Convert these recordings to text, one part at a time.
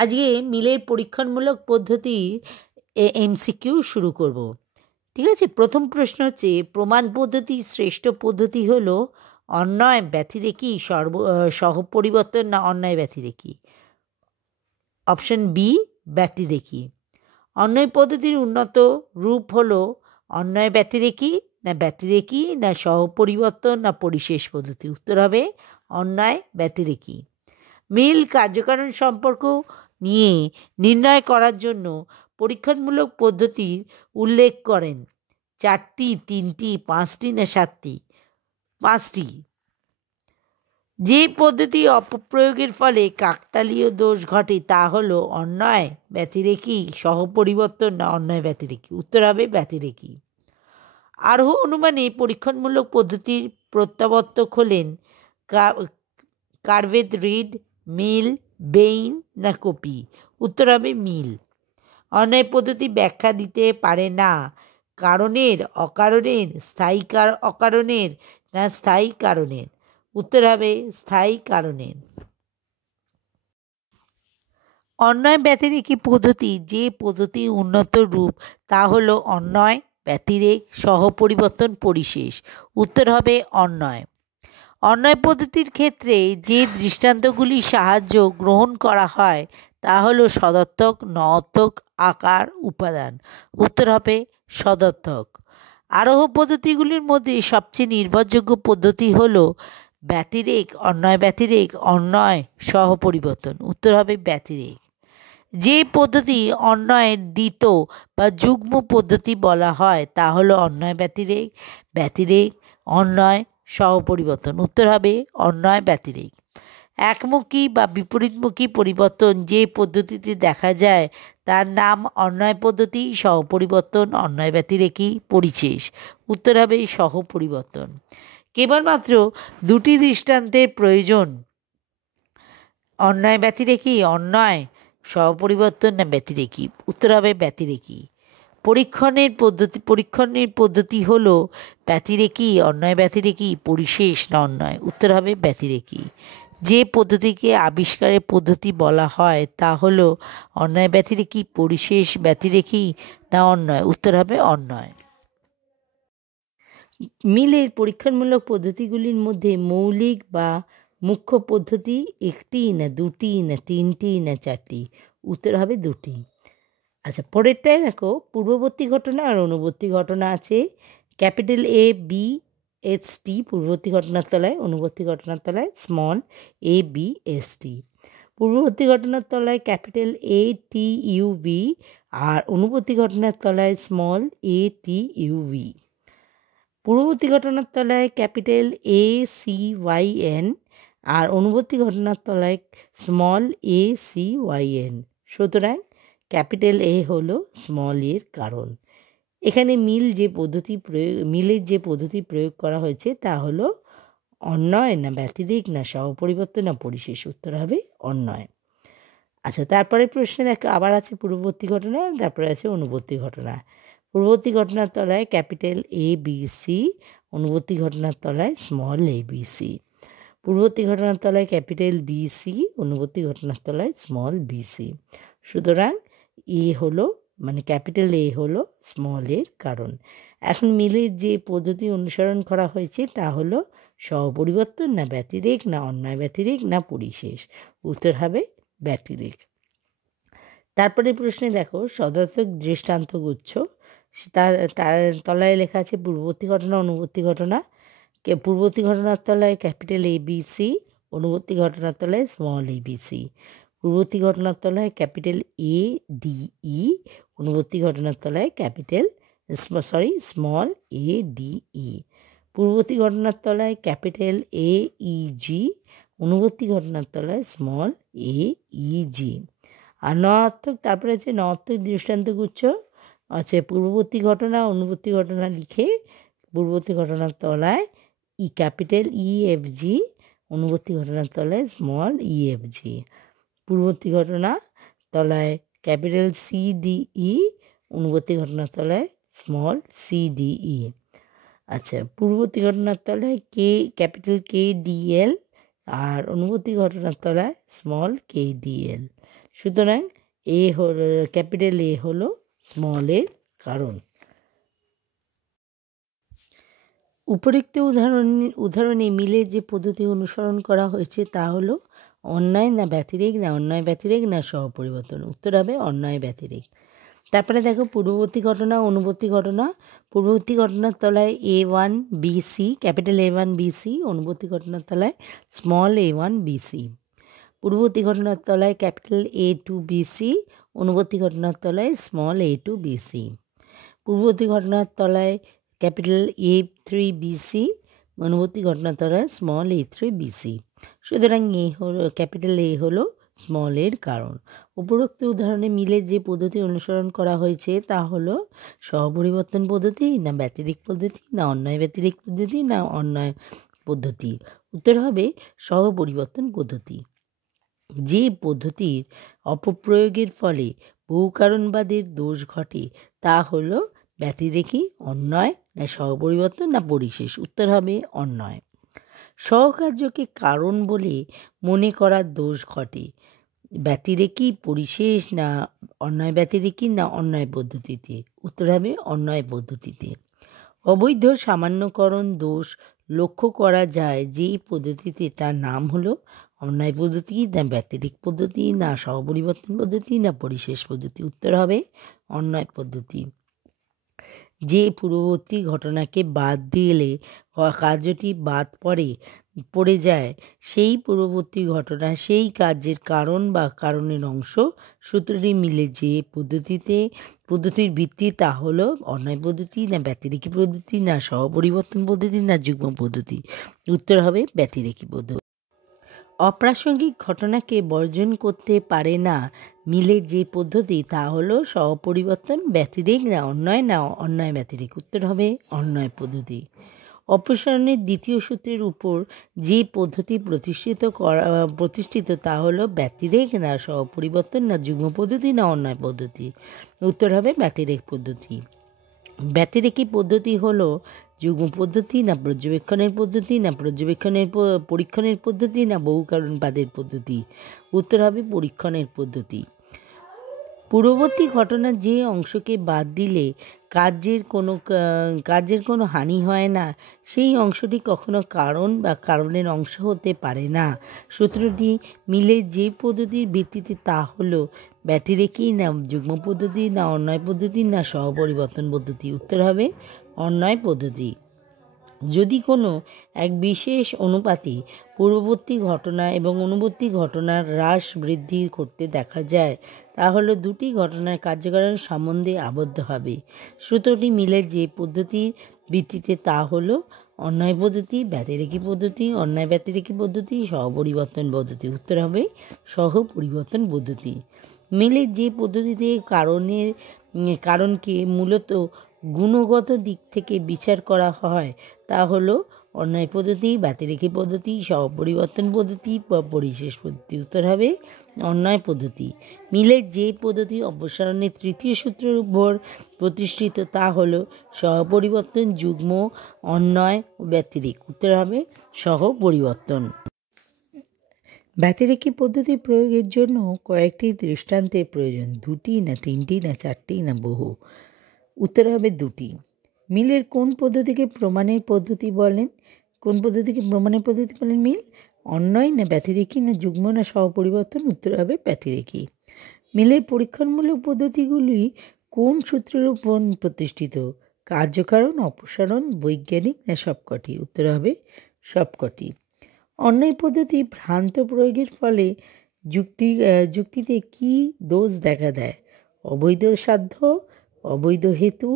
আজকে মিলের পরীক্ষণমূলক পদ্ধতির এমসিকিউ শুরু করব। ঠিক আছে, প্রথম প্রশ্ন হচ্ছে, প্রমাণ পদ্ধতির শ্রেষ্ঠ পদ্ধতি হলো অন্যয় ব্যতিরেকি সহপরিবর্তন না অন্যায় ব্যতিরেকি? Option B, ব্যতিরেকি। অন্যয় পদ্ধতির উন্নত রূপ হলো অন্যয় ব্যতিরেকি না সহপরিবর্তন না পরিশেষ পদ্ধতি? উত্তর হবে অন্যয় ব্যতিরেকি। মিল কার্যকারণ সম্পর্ক নিয়ে নির্ণয় করার জন্য পরীক্ষণমূলক পদ্ধতির উল্লেখ করেন। 4টি, 3টি, 5টি না 7টি? 5টি। যে পদ্ধতি অপপ্রয়োগের ফলে কাকতালীয় দোষ ঘটে তা হলো অন্যয় ব্যতিরেকি সহপরিবর্তন না অন্যয় ব্যতিরেকি? উত্তর হবে ব্যতিরেকি। আরোহ অনুমানে পরীক্ষণমূলক পদ্ধতির প্রত্যাবর্তক হলেন কার্ভেদ রিড, মিল, বেইন না কপি? উত্তর হবে মিল। অন্যায় পদ্ধতি ব্যাখ্যা দিতে পারে না কারণের অকারণের, স্থায়ী অকারণের না স্থায়ী কারণের? উত্তর হবে স্থায়ী কারণের। অন্যয় ব্যতিরেকি পদ্ধতি যে পদ্ধতি উন্নত রূপ তা হলো অন্যয় ব্যতিরেক সহপরিবর্তন পরিশেষ? উত্তর হবে অন্যয়। অন্যয় পদ্ধতির ক্ষেত্রে যে দৃষ্টান্তগুলি সাহায্য গ্রহণ করা হয় তা হলো সদর্থক, নঅর্থক, আকার, উপাদান? উত্তর হবে সদর্থক। আরোহ পদ্ধতিগুলির মধ্যে সবচেয়ে নির্ভরযোগ্য পদ্ধতি হলো ব্যতিরেক, অন্যয় সহপরিবর্তন? উত্তর হবে ব্যতিরেক। যে পদ্ধতি অন্যয়ের দ্বিত বা যুগ্ম পদ্ধতি বলা হয় তা হলো অন্যয় ব্যতিরেক, অন্যয় সহপরিবর্তন? উত্তর হবে অন্যয় ব্যতিরেক। একমুখী বা বিপরীতমুখী পরিবর্তন যে পদ্ধতিতে দেখা যায় তার নাম অন্যয় পদ্ধতি, সহপরিবর্তন, অন্যয় ব্যতিরেকি, পরিশেষ? উত্তর হবে সহপরিবর্তন। কেবলমাত্র 2টি দৃষ্টান্তের প্রয়োজন, অন্যয় ব্যতিরেকি, অন্যয় সহপরিবর্তন না ব্যতিরেকি? উত্তর হবে ব্যতিরেকি। পরীক্ষণের পদ্ধতি হলো ব্যতিরেকি, অন্যয় ব্যতিরেকি, পরিশেষ না অন্যয়? উত্তর হবে ব্যতিরেকি। যে পদ্ধতিকে আবিষ্কারের পদ্ধতি বলা হয় তা হলো অন্যয় ব্যতিরেকি, পরিশেষ ব্যতিরেকি না অন্যয়? উত্তর হবে অন্যয়। মিলের পরীক্ষণমূলক পদ্ধতিগুলির মধ্যে মৌলিক বা মুখ্য পদ্ধতি 1টি না 2টি না 3টি না 4টি? উত্তর হবে 2টি। আচ্ছা, পরেরটায় দেখো, পূর্ববর্তী ঘটনা আর অনুবর্তী ঘটনা আছে। Capital A B S T পূর্ববর্তী ঘটনার তলায়, অনুবর্তী ঘটনার তলায় small A B S T. পূর্ববর্তী ঘটনার তলায় capital A T U V আর অনুবর্তী ঘটনার তলায় small A T U V. পূর্ববর্তী ঘটনার তলায় capital A C Y N আর অনুবর্তী ঘটনার তলায় small A C Y N. সুতরাং ক্যাপিটাল এ হলো স্মল এর কারণ। এখানে মিলের যে পদ্ধতি প্রয়োগ করা হয়েছে তা হলো অন্যয় না ব্যতিরেক না সহপরিবর্তন না পরিশেষ? উত্তর হবে অন্যয়। আচ্ছা, তারপরে প্রশ্নে দেখো, আবার আছে পূর্ববর্তী ঘটনা, তারপরে আছে অনুবর্তী ঘটনা। পূর্ববর্তী ঘটনার তলায় ক্যাপিটাল এ বি সি, অনুবর্তী ঘটনার তলায় স্মল এ বি সি। পূর্ববর্তী ঘটনার তলায় ক্যাপিটাল বি সি, অনুবর্তী ঘটনার তলায় স্মল বি সি। সুতরাং এ হলো ক্যাপিটাল এ হলো স্মল এর কারণ। এখন মিলের যে পদ্ধতি অনুসরণ করা হয়েছে তা হলো সহপরিবর্তন না ব্যতিরেক না অন্যয় ব্যতিরেক না পরিশেষ? উত্তর হবে ব্যতিরেক। তারপরে প্রশ্নে দেখো, সদর্থক দৃষ্টান্ত গুচ্ছ, তার তলায় লেখা আছে পূর্ববর্তী ঘটনা, অনুবর্তী ঘটনা। পূর্ববর্তী ঘটনার তলায় ক্যাপিটাল এ বি সি, অনুবর্তী ঘটনার তলায় স্মল এ বি সি। পূর্ববর্তী ঘটনার তলায় ক্যাপিটাল এ ডি ই, অনুবর্তী ঘটনার তলায় স্মল এ ডি ই। পূর্ববর্তী ঘটনার তলায় ক্যাপিটাল এ ই জি, অনুবর্তী ঘটনার তলায় স্মল এ ই জি। আর নআর্থক, তারপরে আছে নআর্থক দৃষ্টান্তগুচ্ছ আছে পূর্ববর্তী ঘটনা অনুবর্তী ঘটনা লিখে পূর্ববর্তী ঘটনার তলায় ক্যাপিটাল ই এফ জি, অনুবর্তী ঘটনার তলায় স্মল ই এফ জি। পূর্ববর্তী ঘটনা তলায় ক্যাপিটাল সি ডি ই, অনুবর্তী ঘটনার তলায় স্মল সি ডি ই। আচ্ছা, পূর্ববর্তী ঘটনার তলায় ক্যাপিটাল কে ডি এল আর অনুবর্তী ঘটনার তলায় স্মল কে ডি এল। সুতরাং এ হলো ক্যাপিটাল এ হলো স্মল এর কারণ। উপরোক্ত উদাহরণে মিলে যে পদ্ধতি অনুসরণ করা হয়েছে তা হলো অন্যায় না ব্যতিরেক না অন্যায় ব্যতিরেক না সহপরিবর্তন। উত্তর হবে অন্যায় ব্যতিরেক। তারপরে দেখো পূর্ববর্তী ঘটনা অনুবর্তী ঘটনা। পূর্ববর্তী ঘটনার তলায় A1BC ক্যাপিটাল A1BC, অনুবর্তী ঘটনার তলায় স্মল a1BC। পূর্ববর্তী ঘটনার তলায় ক্যাপিটাল A2BC, অনুবর্তী ঘটনার তলায় স্মল a2BC। পূর্ববর্তী ঘটনার তলায় ক্যাপিটাল A3BC, অনুবর্তী ঘটনার তলায় স্মল a3BC। সুতরাং এ হলো ক্যাপিটাল এ হলো স্মল এর কারণ। উপরোক্ত উদাহরণে মিলে যে পদ্ধতি অনুসরণ করা হয়েছে তা হলো সহপরিবর্তন পদ্ধতি না ব্যতিরেক পদ্ধতি না অন্যায় ব্যতিরেক পদ্ধতি না অন্যায় পদ্ধতি। উত্তর হবে সহপরিবর্তন পদ্ধতি। যে পদ্ধতির অপপ্রয়োগের ফলে বহুকারণবাদের দোষ ঘটে তা হলো ব্যতিরেকী, অন্যায় না সহপরিবর্তন না পরিশেষ। উত্তর হবে অন্যায়। সহকার্যকে কারণ বলে মনে করার দোষ ঘটে ব্যতিরেকী, পরিশেষ না অন্যায় ব্যতিরেকী না অন্যায় পদ্ধতিতে। উত্তর হবে অন্যায় পদ্ধতিতে। অবৈধ সামান্যকরণ দোষ লক্ষ্য করা যায় যেই পদ্ধতিতে তার নাম হলো অন্যায় পদ্ধতি না ব্যতিরেক পদ্ধতি না সহপরিবর্তন পদ্ধতি না পরিশেষ পদ্ধতি। উত্তর হবে অন্যায় পদ্ধতি। যে পূর্ববর্তী ঘটনাকে বাদ দিলে কার্যটি বাদ পড়ে যায় সেই পূর্ববর্তী ঘটনা সেই কার্যের কারণ বা কারণের অংশ। সূত্রটি মিলে যে পদ্ধতির ভিত্তি তা হলো অন্যায় পদ্ধতি না ব্যতিরেকী পদ্ধতি না সহপরিবর্তন পদ্ধতি না যুগ্ম পদ্ধতি। উত্তর হবে ব্যতিরেকী পদ্ধতি। অপ্রাসঙ্গিক ঘটনাকে বর্জন করতে পারে না মিলে যে পদ্ধতি তা হলো সহপরিবর্তন ব্যতিরেক না অন্যায় ব্যতিরেক। উত্তর হবে অন্যায় পদ্ধতি। অপসারণের দ্বিতীয় সূত্রের উপর যে পদ্ধতি প্রতিষ্ঠিত তা হলো ব্যতিরেক না সহপরিবর্তন না যুগ্ম পদ্ধতি না অন্যায় পদ্ধতি। উত্তর হবে ব্যতিরেক পদ্ধতি। ব্যতিরেকী পদ্ধতি হলো যুগ্ম পদ্ধতি না পর্যবেক্ষণের পদ্ধতি না পরীক্ষণের পদ্ধতি না বহুকারণবাদের পদ্ধতি। উত্তর হবে পরীক্ষণের পদ্ধতি। পূর্ববর্তী ঘটনার যে অংশকে বাদ দিলে কার্যের কোনো হানি হয় না সেই অংশটি কখনো কারণ বা কারণের অংশ হতে পারে না। সূত্রটি মিলে যে পদ্ধতির ভিত্তিতে তা হলো ব্যতিরেকী না যুগ্ম পদ্ধতি না অন্যায় পদ্ধতি না সহপরিবর্তন পদ্ধতি। উত্তর হবে অন্যায় পদ্ধতি। যদি কোনো এক বিশেষ অনুপাতে পূর্ববর্তী ঘটনা এবং অনুবর্তী ঘটনার হ্রাস বৃদ্ধি করতে দেখা যায় তাহলে দুটি ঘটনার কার্যকারণ সম্বন্ধে আবদ্ধ হবে। সূত্রটি মিলে যে পদ্ধতির ভিত্তিতে তা হলো অন্যায় পদ্ধতি, ব্যতিরেকী পদ্ধতি, অন্যায় ব্যতিরেকী পদ্ধতি, সহপরিবর্তন পদ্ধতি। উত্তর হবে সহপরিবর্তন পদ্ধতি। মিলে যে পদ্ধতিতে কারণকে মূলত গুণগত দিক থেকে বিচার করা হয় তা হলো অন্যায় পদ্ধতি, ব্যতিরেকী পদ্ধতি, সহপরিবর্তন পদ্ধতি বা পরিশেষ পদ্ধতি। উত্তর হবে অন্যায় পদ্ধতি। মিলে যে পদ্ধতি অপসারণের তৃতীয় সূত্রের উপর প্রতিষ্ঠিত তা হলো সহপরিবর্তন, যুগ্ম, অন্যায় ও ব্যতিরেক। উত্তর হবে সহপরিবর্তন। ব্যতিরেকী পদ্ধতি প্রয়োগের জন্য কয়েকটি দৃষ্টান্তের প্রয়োজন। দুটি না তিনটি না চারটি না বহু। উত্তর হবে দুটি। মিলের কোন পদ্ধতিকে প্রমাণের পদ্ধতি বলেন? মিল? অন্যায় না ব্যতিরেকী না যুগ্ম না সহপরিবর্তন? উত্তর হবে ব্যতিরেকী। মিলের পরীক্ষণমূলক পদ্ধতিগুলি কোন সূত্রের উপর প্রতিষ্ঠিত? কার্যকারণ, অপসারণ, বৈজ্ঞানিক না সবকটি? উত্তর হবে সবকটি। অন্যায় পদ্ধতি ভ্রান্ত প্রয়োগের ফলে যুক্তিতে কি দোষ দেখা দেয়? অবৈধ সাধ্য, অবৈধ হেতু,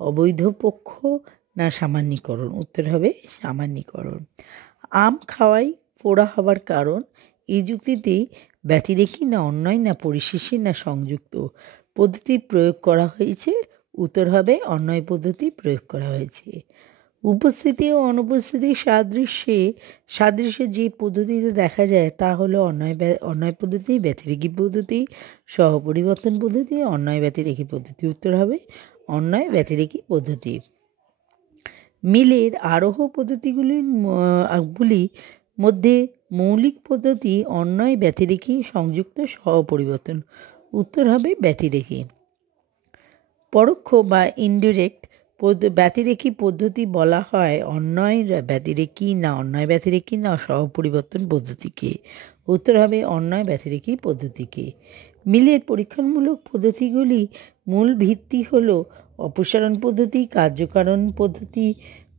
অবৈধ পক্ষ না সামান্যীকরণ? উত্তর হবে সামান্যীকরণ। আম খাওয়াই ফোড়া হবার কারণ এই যুক্তিতে ব্যতিরেকী না অন্যায় না পরিশেষী না সংযুক্ত পদ্ধতি প্রয়োগ করা হয়েছে? উত্তর হবে অন্যায় পদ্ধতি প্রয়োগ করা হয়েছে। উপস্থিতি ও অনুপস্থিতির সাদৃশ্যে যে পদ্ধতিতে দেখা যায় তা হলো অন্যায় পদ্ধতি, ব্যতিরেকী পদ্ধতি, সহপরিবর্তন পদ্ধতি, অন্যায় ব্যতিরেকী পদ্ধতি। উত্তর হবে অন্যায় ব্যতিরেকী পদ্ধতি। মিলের আরোহ পদ্ধতিগুলির মধ্যে মৌলিক পদ্ধতি অন্যয় ব্যতিরেকে সংযুক্ত সহপরিবর্তন। উত্তর হবে ব্যতিরেকে। পরোক্ষ বা ইনডিরেক্ট ব্যতিরেকী পদ্ধতি বলা হয় অন্যয় ব্যতিরেকী না অন্যয় ব্যতিরেকী না সহপরিবর্তন পদ্ধতিকে। উত্তর হবে অন্যয় ব্যতিরেকী পদ্ধতিকে। মিলের পরীক্ষণমূলক পদ্ধতিগুলি মূল ভিত্তি হল অপসারণ পদ্ধতি, কার্যকারণ পদ্ধতি,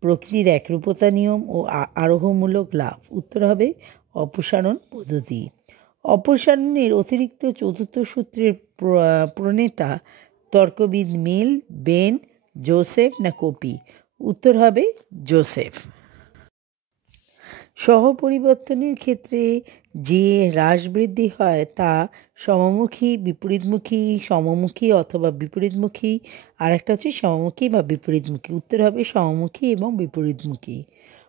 প্রকৃতির একরূপতা নিয়ম ও আরোহমূলক লাভ। উত্তর হবে অপসারণ পদ্ধতি। অপসারণের অতিরিক্ত চতুর্থ সূত্রের প্রণেতা তর্কবিদ মিল, বেন, জোসেফ না কপি। উত্তর হবে জোসেফ। সহপরিবর্তনের ক্ষেত্রে যে হ্রাস বৃদ্ধি হয় তা সমমুখী, বিপরীতমুখী, সমমুখী অথবা বিপরীতমুখী। আর একটা হচ্ছে সমমুখী বা বিপরীতমুখী। উত্তর হবে সমমুখী এবং বিপরীতমুখী।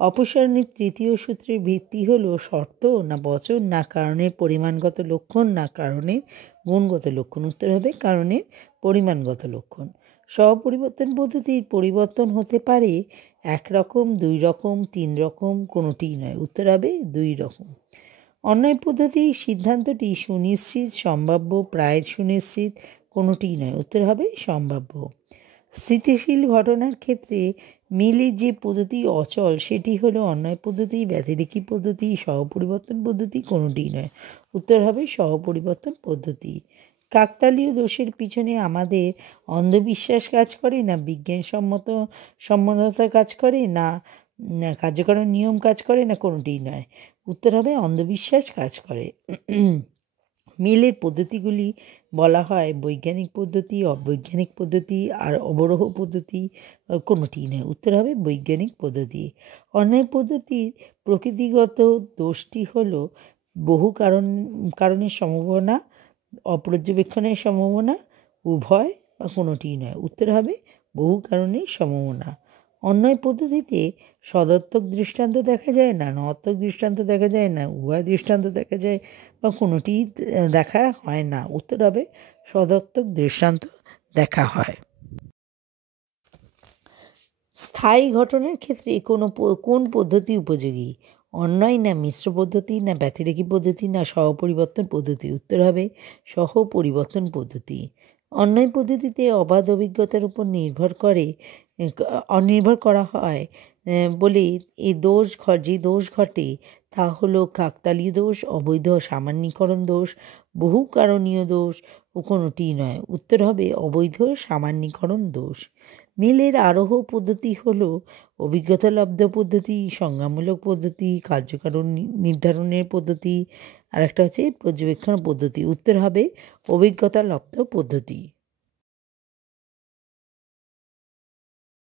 অপসারণের তৃতীয় সূত্রের ভিত্তি হলো শর্ত না বচন না কারণের পরিমাণগত লক্ষণ না কারণের গুণগত লক্ষণ। উত্তর হবে কারণের পরিমাণগত লক্ষণ। সহপরিবর্তন পদ্ধতির পরিবর্তন হতে পারে একরকম, দুই রকম, তিন রকম, কোনোটিই নয়। উত্তর হবে দুই রকম। অন্যয় পদ্ধতির সিদ্ধান্তটি সুনিশ্চিত, সম্ভাব্য, প্রায় সুনিশ্চিত, কোনোটিই নয়। উত্তর হবে সম্ভাব্য। স্থিতিশীল ঘটনার ক্ষেত্রে মিলের যে পদ্ধতি অচল সেটি হলো অন্যয় পদ্ধতি, ব্যতিরেকী পদ্ধতি, সহপরিবর্তন পদ্ধতি, কোনোটিই নয়। উত্তর হবে সহপরিবর্তন পদ্ধতি। কাকতালীয় দোষের পিছনে আমাদের অন্ধবিশ্বাস কাজ করে না বিজ্ঞানসম্মততা কাজ করে না কার্যকরণ নিয়ম কাজ করে না কোনোটিই নয়। উত্তর হবে অন্ধবিশ্বাস কাজ করে। মিলের পদ্ধতিগুলি বলা হয় বৈজ্ঞানিক পদ্ধতি, অবৈজ্ঞানিক পদ্ধতি আর অবরোহ পদ্ধতি, কোনোটিই নয়। উত্তর হবে বৈজ্ঞানিক পদ্ধতি। অন্যয় পদ্ধতির প্রকৃতিগত দোষটি হলো বহু কারণের সম্ভাবনা, অপর্যবেক্ষণের সম্ভাবনা, উভয় বা কোনোটিই নয়। উত্তর হবে বহু কারণের সম্ভাবনা। অন্যয় পদ্ধতিতে সদর্থক দৃষ্টান্ত দেখা যায় না, নর্থক দৃষ্টান্ত দেখা যায় না, উভয় দৃষ্টান্ত দেখা যায় বা কোনোটিই দেখা হয় না। উত্তর হবে সদর্থক দৃষ্টান্ত দেখা হয়। স্থায়ী ঘটনার ক্ষেত্রে কোন পদ্ধতি উপযোগী? অন্যয় না মিশ্র পদ্ধতি না ব্যতিরেকী পদ্ধতি না সহপরিবর্তন পদ্ধতি। উত্তর হবে সহপরিবর্তন পদ্ধতি। অন্যয় পদ্ধতিতে অবাধ অভিজ্ঞতার উপর নির্ভর করা হয় বলে যে দোষ ঘটে তা হলো কাকতালীয় দোষ, অবৈধ সামান্যীকরণ দোষ, বহু কারণীয় দোষ ও কোনোটিই নয়। উত্তর হবে অবৈধ সামান্যীকরণ দোষ। মিলের আরোহ পদ্ধতি হলো অভিজ্ঞতালব্ধ পদ্ধতি, সংজ্ঞামূলক পদ্ধতি, কার্যকারণ নির্ধারণের পদ্ধতি, আর একটা হচ্ছে পর্যবেক্ষণ পদ্ধতি। উত্তর হবে অভিজ্ঞতালব্ধ পদ্ধতি।